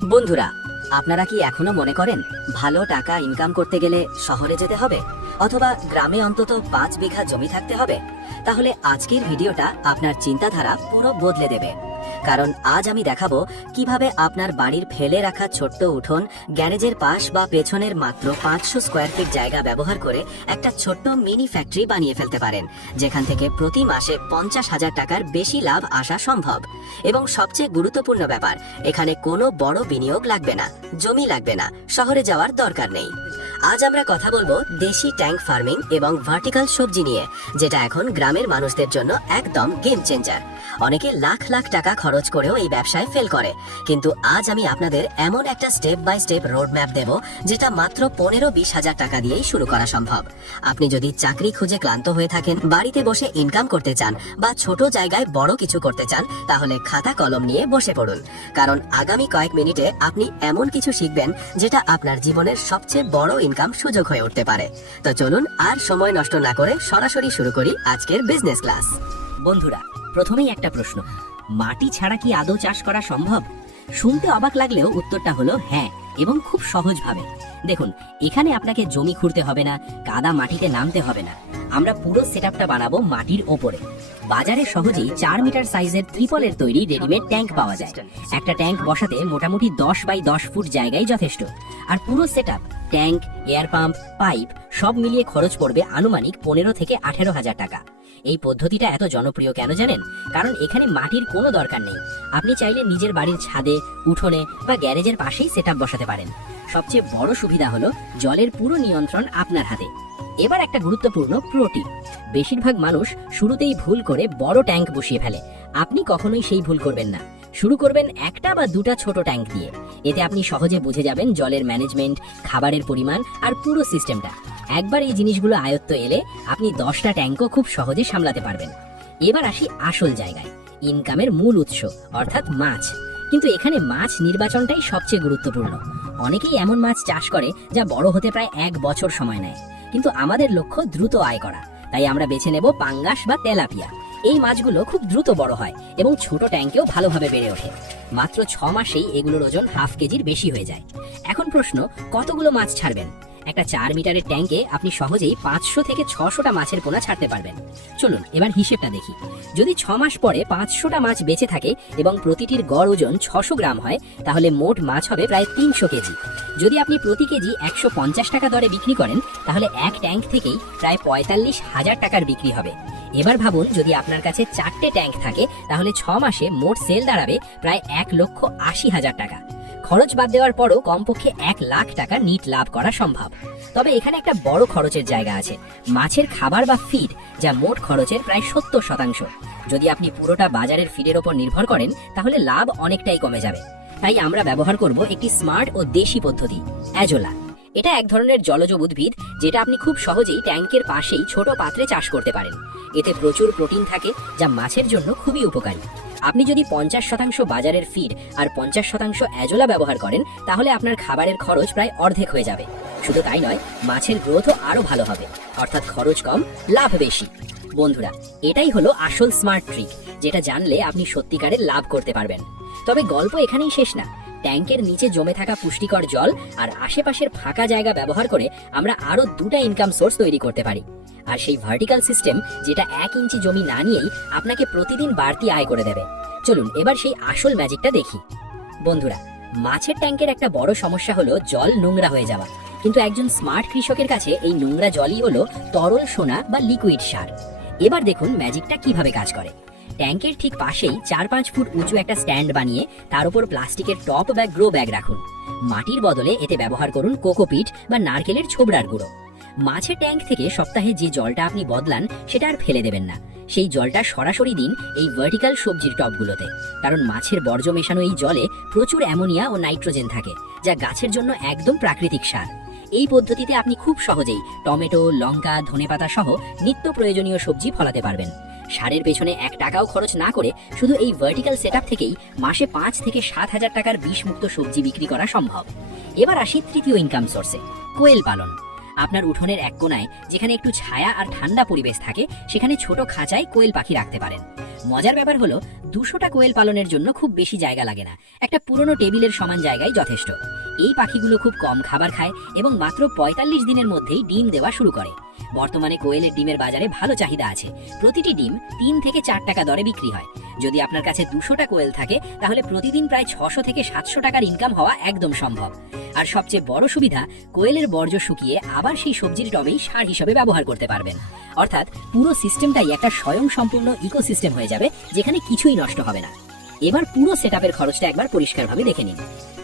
বন্ধুরা, আপনারা কি এখনো মনে করেন ভালো টাকা ইনকাম করতে গেলে শহরে যেতে হবে অথবা গ্রামে অন্তত 5 বিঘা জমি থাকতে হবে? তাহলে আজকের ভিডিওটা আপনার চিন্তাধারা পুরো বদলে দেবে। কারণ আজ আমি দেখাবো কিভাবে আপনার বাড়ির ফেলে রাখা ছোট্ট উঠোন, গ্যারেজের পাশ বা পেছনের মাত্র 500 স্কোয়ার ফিট জায়গা ব্যবহার করে একটা ছোট্ট মিনি ফ্যাক্টরি বানিয়ে ফেলতে পারেন, যেখান থেকে প্রতি মাসে 50,000 টাকার বেশি লাভ আসা সম্ভব। এবং সবচেয়ে গুরুত্বপূর্ণ ব্যাপার, এখানে কোনো বড় বিনিয়োগ লাগবে না, জমি লাগবে না, শহরে যাওয়ার দরকার নেই। আজ আমরা কথা বলবো দেশি ট্যাঙ্ক ফার্মিং এবং ভার্টিক্যাল সবজি নিয়ে, যেটা এখন গ্রামের মানুষদের জন্য একদম গেম চেঞ্জার। অনেকে লাখ লাখ টাকা খরচ করেও এই ব্যবসায় ফেল করে, কিন্তু আজ আমি আপনাদের এমন একটা step by step road map দেব, যেটা মাত্র 15-20 হাজার টাকা দিয়েই শুরু করা সম্ভব। আপনি যদি চাকরি খুঁজে ক্লান্ত হয়ে থাকেন, বাড়িতে বসে ইনকাম করতে চান বা ছোট জায়গায় বড় কিছু করতে চান, তাহলে খাতা কলম নিয়ে বসে পড়ুন। কারণ আগামী কয়েক মিনিটে আপনি এমন কিছু শিখবেন যেটা আপনার জীবনের সবচেয়ে বড় ইনকাম সুযোগ হয়ে উঠতে পারে। তো চলুন আর সময় নষ্ট না করে সরাসরি শুরু করি আজকের বিজনেস ক্লাস। বন্ধুরা, প্রথমেই একটা প্রশ্ন, মাটি ছাড়া কি আদৌ চাষ করা সম্ভব? শুনতে অবাক লাগলেও উত্তরটা হলো হ্যাঁ, এবং খুব সহজভাবে। দেখুন, এখানে আপনাকে জমি খুঁড়তে হবে না, কাদা মাটিতে নামতে হবে না। আমরা পুরো সেটআপটা বানাবো মাটির ওপরে। বাজারে সহজেই 4 মিটার সাইজের ত্রিপলের তৈরি রেডিমেড ট্যাঙ্ক পাওয়া যায়। একটা ট্যাঙ্ক বসাতে মোটামুটি 10 বাই 10 ফুট জায়গায় যথেষ্ট। আর পুরো setup, tank, air pump, pipe সব মিলিয়ে খরচ পড়বে আনুমানিক 15 থেকে 18 হাজার টাকা। এই পদ্ধতিটা এত জনপ্রিয় কেন জানেন? কারণ এখানে মাটির কোনো দরকার নেই। আপনি চাইলে নিজের বাড়ির ছাদে, উঠোনে বা গ্যারেজের পাশেই সেটআপ বসাতে পারেন। সবচেয়ে বড় সুবিধা হলো জলের পুরো নিয়ন্ত্রণ আপনার হাতে। এবার একটা গুরুত্বপূর্ণ প্রো টিপ, বেশিরভাগ মানুষ শুরুতেই ভুল করে বড় ট্যাঙ্ক বসিয়ে ফেলে। আপনি কখনোই সেই ভুল করবেন না। শুরু করবেন একটা বা দুটা ছোট ট্যাঙ্ক দিয়ে। এতে আপনি সহজে বুঝে যাবেন জলের ম্যানেজমেন্ট, খাবারের পরিমাণ আর পুরো সিস্টেমটা। একবার এই জিনিসগুলো আয়ত্ত এলে আপনি 10টা ট্যাঙ্কও খুব সহজে সামলাতে পারবেন। এবার আসি আসল জায়গায়, ইনকামের মূল উৎস অর্থাৎ মাছ। কিন্তু এখানে মাছ নির্বাচনটাই সবচেয়ে গুরুত্বপূর্ণ। অনেকেই এমন মাছ চাষ করে যা বড় হতে প্রায় 1 বছর সময় নেয়, কিন্তু আমাদের লক্ষ্য দ্রুত আয় করা। তাই আমরা বেছে নেব পাঙ্গাস বা তেলাপিয়া। এই মাছগুলো খুব দ্রুত বড় হয় এবং ছোট ট্যাঙ্কেও ভালোভাবে বেড়ে ওঠে। মাত্র 6 মাসেই এগুলোর ওজন হাফ কেজির বেশি হয়ে যায়। এখন প্রশ্ন, কতগুলো মাছ ছাড়বেন? একটা 4 মিটারের ট্যাঙ্কে আপনি সহজেই 500 থেকে 600টা মাছের পোনা ছাড়তে পারবেন। চলুন এবার হিসেবটা দেখি। যদি 6 মাস পরে 500টা মাছ বেঁচে থাকে এবং প্রতিটির গড় ওজন 600 গ্রাম হয়, তাহলে মোট মাছ হবে প্রায় 300 কেজি। যদি আপনি প্রতি কেজি 150 টাকা দরে বিক্রি করেন, তাহলে এক ট্যাঙ্ক থেকেই প্রায় 45,000 টাকার বিক্রি হবে। এবার ভাবুন, যদি আপনার কাছে 4টে ট্যাঙ্ক থাকে, তাহলে 6 মাসে মোট সেল দাঁড়াবে প্রায় 1,80,000 টাকা। খরচ বাদ দেওয়ার পরও কমপক্ষে 1 লাখ টাকা নিট লাভ করা সম্ভব। তবে এখানে একটা বড় খরচের জায়গা আছে, মাছের খাবার বা ফিড, যা মোট খরচের প্রায় 70%। যদি আপনি পুরোটা বাজারের ফিডের ওপর নির্ভর করেন, তাহলে লাভ অনেকটাই কমে যাবে। তাই আমরা ব্যবহার করব একটি স্মার্ট ও দেশি পদ্ধতি, অ্যাজোলা। এটা এক ধরনের জলজ উদ্ভিদ, যেটা আপনি খুব সহজেই ট্যাঙ্কের পাশেই ছোট পাত্রে চাষ করতে পারেন। এতে প্রচুর প্রোটিন থাকে, যা মাছের জন্য খুবই উপকারী। আপনি যদি 50% বাজারের ফিড আর 50% অ্যাজোলা ব্যবহার করেন, তাহলে আপনার খাবারের খরচ প্রায় অর্ধেক হয়ে যাবে। শুধু তাই নয়, মাছের গ্রোথও আরো ভালো হবে, অর্থাৎ খরচ কম, লাভ বেশি। বন্ধুরা, এটাই হলো আসল স্মার্ট ট্রিক, যেটা জানলে আপনি সত্যিকারের লাভ করতে পারবেন। তবে গল্প এখানেই শেষ না। ট্যাঙ্কের নিচে জমে থাকা পুষ্টিকর জল আর আশেপাশের ফাঁকা জায়গা ব্যবহার করে আমরা আরো 2টা ইনকাম সোর্স তৈরি করতে পারি। আর সেই ভার্টিক্যাল সিস্টেম, যেটা 1 ইঞ্চি জমি না নিয়েই আপনাকে প্রতিদিন বাড়তি আয় করে দেবে। চলুন এবার সেই আসল ম্যাজিকটা দেখি। বন্ধুরা, মাছের ট্যাঙ্কের একটা বড় সমস্যা হলো জল নোংরা হয়ে যাওয়া। কিন্তু একজন স্মার্ট কৃষকের কাছে এই নোংরা জলই হলো তরল সোনা বা লিকুইড সার। এবার দেখুন ম্যাজিকটা কিভাবে কাজ করে। ট্যাঙ্কের ঠিক পাশেই 4-5 ফুট উঁচু একটা স্ট্যান্ড বানিয়ে তার উপর প্লাস্টিকের টপ বা গ্রো ব্যাগ রাখুন। মাটির বদলে এতে ব্যবহার করুন কোকোপিট বা নারকেলের ছোবড়ার গুঁড়ো। মাছের ট্যাঙ্ক থেকে সপ্তাহে যে জলটা আপনি বদলান, সেটা আর ফেলে দেবেন না। সেই জলটা সরাসরি দিন এই ভার্টিক্যাল সবজির টবগুলোতে। কারণ মাছের বর্জ্য মেশানো এই জলে প্রচুর অ্যামোনিয়া ও নাইট্রোজেন থাকে, যা গাছের জন্য একদম প্রাকৃতিক সার। এই পদ্ধতিতে আপনি খুব সহজেই টমেটো, লঙ্কা, ধনেপাতা সহ নিত্য প্রয়োজনীয় সবজি ফলাতে পারবেন। সারের পেছনে 1 টাকাও খরচ না করে শুধু এই ভার্টিক্যাল সেটআপ থেকেই মাসে 5 থেকে 7 হাজার টাকার বিষমুক্ত সবজি বিক্রি করা সম্ভব। এবার আসি তৃতীয় ইনকাম সোর্সে, কোয়েল পালন। আপনার উঠোনের এক কোণায় যেখানে একটু ছায়া আর ঠান্ডা পরিবেশ থাকে, সেখানে ছোট খাঁচায় কোয়েল পাখি রাখতে পারেন। মজার ব্যাপার হলো 200টা কোয়েল পালনের জন্য খুব বেশি জায়গা লাগে না, একটা পুরনো টেবিলের সমান জায়গায় যথেষ্ট। এই পাখিগুলো খুব কম খাবার খায় এবং মাত্র 45 দিনের মধ্যেই ডিম দেওয়া শুরু করে। বর্তমানে কোয়েলের ডিমের বাজারে ভালো চাহিদা আছে, প্রতিটি ডিম 3 থেকে 4 টাকা দরে বিক্রি হয়। যদি আপনার কাছে 200টা কোয়েল থাকে তাহলে প্রতিদিন প্রায় 600 থেকে 700 টাকার ইনকাম হওয়া একদম সম্ভব। আর সবচেয়ে বড় সুবিধা, কোয়েলের বর্জ্য শুকিয়ে আবার সেই সবজির টবেই সার হিসেবে ব্যবহার করতে পারবেন। অর্থাৎ পুরো সিস্টেমটাই একটা স্বয়ংসম্পূর্ণ ইকোসিস্টেম হয়ে যাবে, যেখানে কিছুই নষ্ট হবে না। এবার পুরো সেটআপের খরচটা একবার পরিষ্কারভাবে দেখে নিন।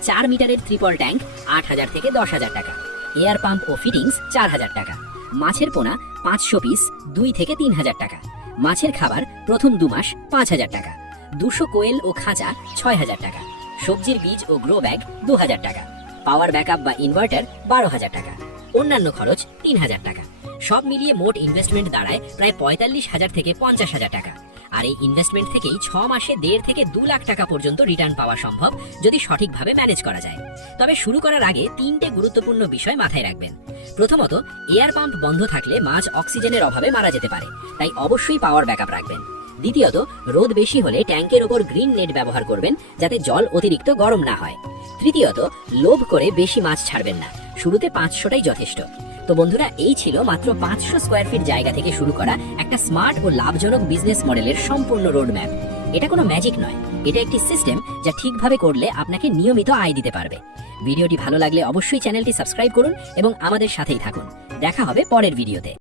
4 মিটারের ত্রিপল ট্যাঙ্ক 8,000 থেকে 10,000 টাকা, এয়ার পাম্প ও ফিটিংস 4,000 টাকা, মাছের পোনা 500 পিস 2 থেকে 3,000 টাকা, মাছের খাবার প্রথম 2 মাস 5,000 টাকা, 200 কোয়েল ও খাঁচা 6,000 টাকা, সবজির বীজ ও গ্রো ব্যাগ 2,000 টাকা, পাওয়ার ব্যাকআপ বা ইনভার্টার 12,000 টাকা, অন্যান্য খরচ 3,000 টাকা। সব মিলিয়ে মোট ইনভেস্টমেন্ট দাঁড়ায় প্রায় 45,000 থেকে 50,000 টাকা। আর এই ইনভেস্টমেন্ট থেকেই 6 মাসে 1.5 থেকে 2 লাখ টাকা পর্যন্ত রিটার্ন পাওয়া সম্ভব, যদি সঠিকভাবে ম্যানেজ করা যায়। তবে শুরু করার আগে 3টে গুরুত্বপূর্ণ বিষয় মাথায় রাখবেন। প্রথমত, এয়ার পাম্প বন্ধ থাকলে মাছ অক্সিজেনের অভাবে মারা যেতে পারে, তাই অবশ্যই পাওয়ার ব্যাকআপ রাখবেন। দ্বিতীয়ত, রোদ বেশি হলে ট্যাঙ্কের ওপর গ্রিন নেট ব্যবহার করবেন, যাতে জল অতিরিক্ত গরম না হয়। তৃতীয়ত, লোভ করে বেশি মাছ ছাড়বেন না, শুরুতে 500টাই যথেষ্ট। তো বন্ধুরা, এই ছিল মাত্র 500 স্কয়ার ফিট জায়গা থেকে শুরু করা একটা স্মার্ট ও লাভজনক বিজনেস মডেলের সম্পূর্ণ রোডম্যাপ। এটা কোনো ম্যাজিক নয়, এটা একটি সিস্টেম যা ঠিকভাবে করলে আপনাকে নিয়মিত আয় দিতে পারবে। ভিডিওটি ভালো লাগলে অবশ্যই চ্যানেলটি সাবস্ক্রাইব করুন এবং আমাদের সাথেই থাকুন। দেখা হবে পরের ভিডিওতে।